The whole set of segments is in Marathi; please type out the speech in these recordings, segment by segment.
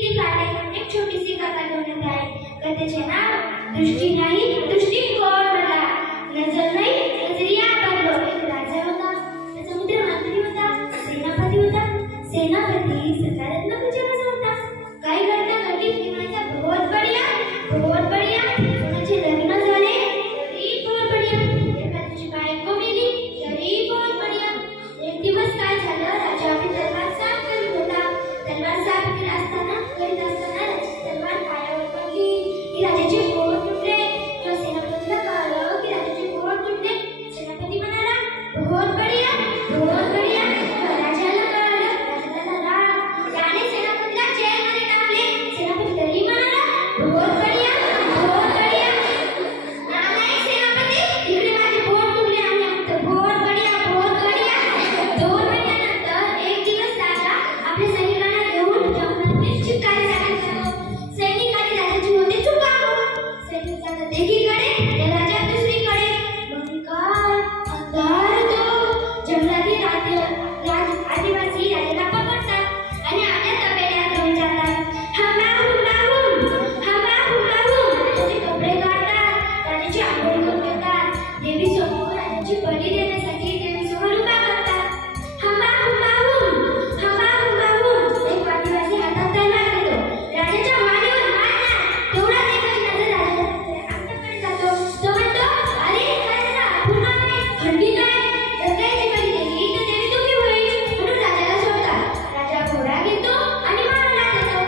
भिंती फाटली म्हणून एक छोटीशी कथा घेऊन आहे. कथेचे नाव दृष्टी नाही दृष्टिकोन मला. नजर नाही नजरिया पडलो. एक राजा होता, त्याचा मित्र मंत्री होता, सेनापती होता. सेनापती सकारात्मक विचाराचा होता. काही घटना घडली की माझा बहुत बढिया. कोणाचे लग्न झाले तरी बहुत बढिया. एखाद्याची बायको मेली तरी बहुत बढिया. एक दिवस काय झालं, राजा आपली तलवार साफ करत होता. तलवार साफ करीत असताना राजाची तलवार पायावर पडली की राजाचे पोट तुटले. तेव्हा सेनापतीला कळलं की राजाचे पोट तुटले. सेनापती म्हणाला बहुत बढिया. राजाला कळलं, राजाला राग. त्याने सेनापतीला जेलमध्ये टाकले. सेनापती तरी म्हणाला बहुत बढिया. नालायक सेनापती, इकडे माझे पोट तुटले आणि म्हणतो बहुत बढिया. 2 महिन्यानंतर एक दिवस राजा आपल्या सैनिकांना घेऊन जंगलात शिकारी जायला. सैनिकांनी राजाची होते चुका. सैनिक जातात एकीकडे तर राजा दुसरीकडे. मग काय अंधार होतो. जंगलातील आदिवासी राजाला पकडतात आणि आपल्या तबेल्यात घेऊन जातात. हमाहूम त्याचे कपडे काढतात, राजाची आंघोळ करून घेतात. देवी समोर राजाची बळी देण्यासाठी देवी समोर उभा करतात. हमाहूम एक आदिवासी हातात तलवार घेतो. राजाच्या मानेवर मारणार. तेवढाच एकाची नजर राजाच्या अंगाकडे जातो. तो म्हणतो अरे काय झालं, पुन्हा काय खंडित आहे. जर त्याची बळी दिली तर देवी दुःखी होईल म्हणून राजाला सोडतात. राजा घोडा घेतो आणि मारायला जातो.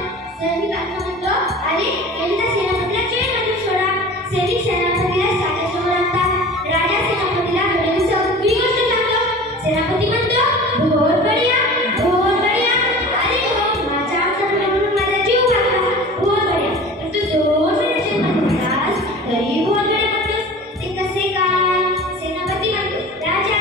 सैनिकांना म्हणतो अरे गेलेल्या सेनापतीला जेलमध्ये सोडा. सैनिक सेनापतीला राजासमोर आणतात. राजा सेनापतीला घडलेली सगळी गोष्ट सांगतो. सेनापती म्हणतो बहुत बढिया. अरे हो, माझा आमचा म्हणून माझा जीव घातला. बहुत बढिया. पण तू 2 महिने जेलमध्ये होतास तरी बहुत बढिया म्हणतोस. ते कसे काय? सेनापती म्हणतो राजा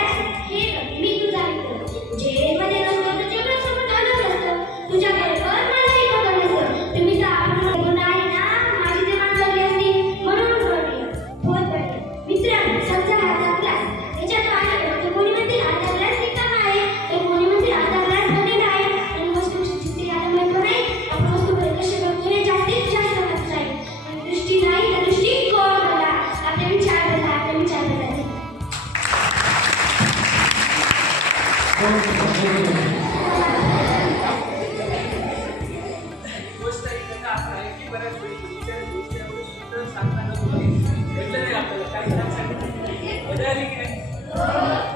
हे मी तुझा मित्र. जेलमध्ये नसतो तर जगासमोर आलो नसतो. तुझ्या बरोबर मलाही पकडलं असतं. तुम्ही तर आपण गुन्हा आहे ना, माझी ते मानवली असती म्हणून बढिया. बहुत बढिया. मित्रांनो, समजा हा ग्लास. याच्यात पाणी होतं. कोणी म्हणतील अर्धा ग्लास रिकामा आहे, तर कोणी म्हणतील अर्धा ग्लास भरलेला आहे. आणि वस्तूची चित्रे यायला माहिती नाही. आपण वस्तूकडे कसे बघतो हे जास्तीत जास्त महत्त्वाचे आहे. आणि दृष्टी नाही तर दृष्टिकोन बदला. आपले विचार बदला. गोष्ट ही कथा असं आहे की बऱ्याच वेळी इतर गोष्टी एवढं सुंदर सांगताना भेटलं नाही आपल्याला. काही सांगितलं मजा आली की नाही.